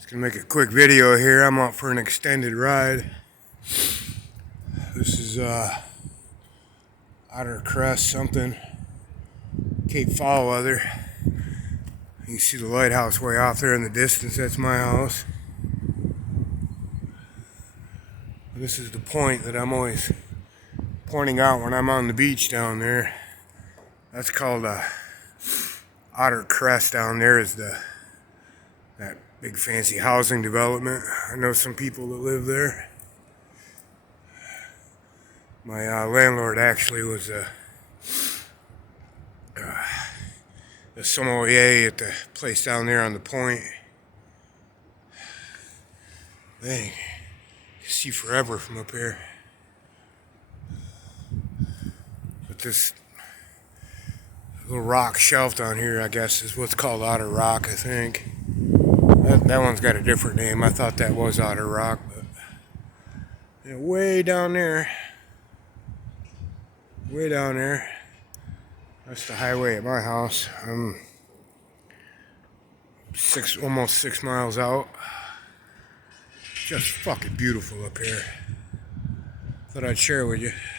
Just gonna make a quick video here. I'm out for an extended ride. This is Otter Crest something, Cape Foulweather. You can see the lighthouse way off there in the distance. That's my house. This is the point that I'm always pointing out when I'm on the beach down there. That's called Otter Crest. Down there is that big fancy housing development. I know some people that live there. My landlord actually was a sommelier at the place down there on the point. Dang, you can see forever from up here. But this little rock shelf down here, I guess, is what's called Otter Rock, I think. That one's got a different name. I thought that was Otter Rock, but yeah, way down there, that's the highway at my house. I'm almost 6 miles out. Just fucking beautiful up here. Thought I'd share with you.